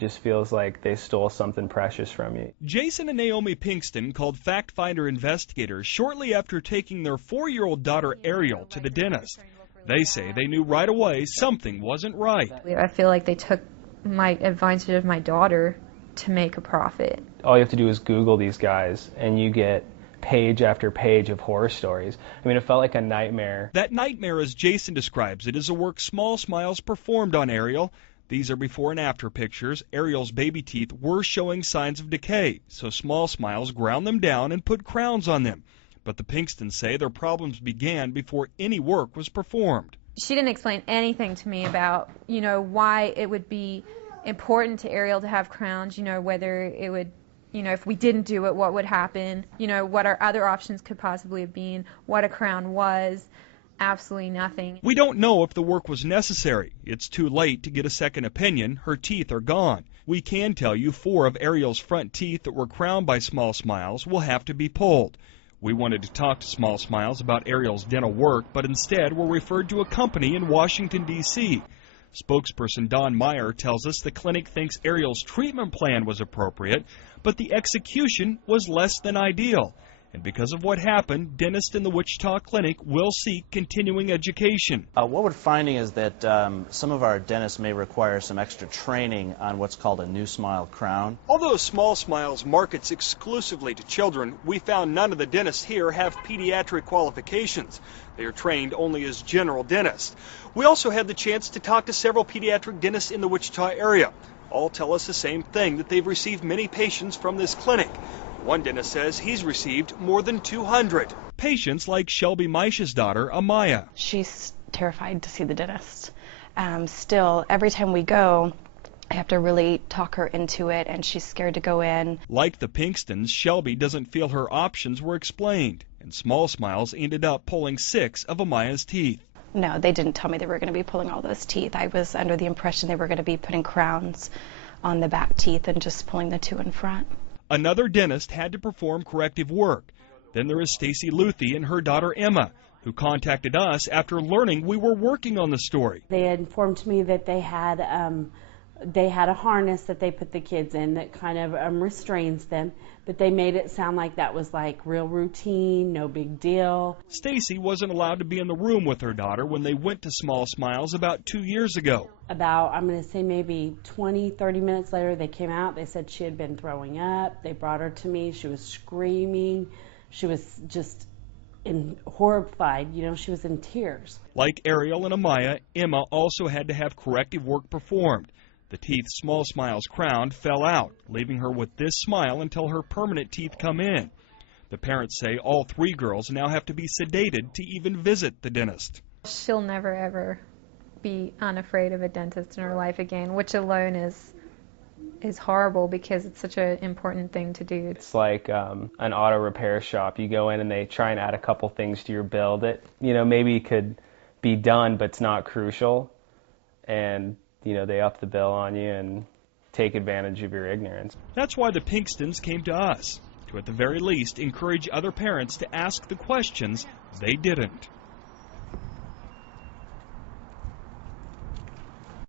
just feels like they stole something precious from you. Jason and Naomi Pinkston called Fact Finder investigators shortly after taking their 4-year-old daughter Ariel to the dentist. They say they knew right away something wasn't right. I feel like they took advantage of my daughter to make a profit. All you have to do is Google these guys and you get page after page of horror stories. I mean, it felt like a nightmare. That nightmare, as Jason describes it, is a work Small Smiles performed on Ariel. These are before and after pictures. Ariel's baby teeth were showing signs of decay, so Small Smiles ground them down and put crowns on them. But the Pinkstons say their problems began before any work was performed. She didn't explain anything to me about, why it would be important to Ariel to have crowns, whether it would, if we didn't do it, what would happen, what our other options could possibly have been, what a crown was. Absolutely nothing. We don't know if the work was necessary. It's too late to get a second opinion. Her teeth are gone. We can tell you 4 of Ariel's front teeth that were crowned by Small Smiles will have to be pulled. We wanted to talk to Small Smiles about Ariel's dental work, but instead were referred to a company in Washington, D.C. Spokesperson Don Meyer tells us the clinic thinks Ariel's treatment plan was appropriate, but the execution was less than ideal. And because of what happened, dentists in the Wichita clinic will seek continuing education. What we're finding is that some of our dentists may require some extra training on what's called a new smile crown. Although Small Smiles markets exclusively to children, we found none of the dentists here have pediatric qualifications. They are trained only as general dentists. We also had the chance to talk to several pediatric dentists in the Wichita area. All tell us the same thing, that they've received many patients from this clinic. One dentist says he's received more than 200. Patients like Shelby Meish's daughter, Amaya. She's terrified to see the dentist. Still, every time we go, I have to really talk her into it, and she's scared to go in. Like the Pinkstons, Shelby doesn't feel her options were explained, and Small Smiles ended up pulling 6 of Amaya's teeth. No, they didn't tell me they were going to be pulling all those teeth. I was under the impression they were going to be putting crowns on the back teeth and just pulling the 2 in front. Another dentist had to perform corrective work. Then there is Stacy Luthi and her daughter Emma, who contacted us after learning we were working on the story. They informed me that they had a harness that they put the kids in that kind of restrains them, but they made it sound like that was like real routine, no big deal. Stacy wasn't allowed to be in the room with her daughter when they went to Small Smiles about 2 years ago. About, I'm going to say maybe 20, 30 minutes later, they came out. They said she had been throwing up. They brought her to me. She was screaming. She was just horrified. She was in tears. Like Ariel and Amaya, Emma also had to have corrective work performed. The teeth Small Smiles crowned fell out, leaving her with this smile until her permanent teeth come in. The parents say all 3 girls now have to be sedated to even visit the dentist. She'll never ever be unafraid of a dentist in her life again, which alone is horrible because it's such an important thing to do. It's like an auto repair shop. You go in and they try and add a couple things to your bill that, maybe could be done, but it's not crucial. And they up the bill on you and take advantage of your ignorance. That's why the Pinkstons came to us, to at the very least encourage other parents to ask the questions they didn't.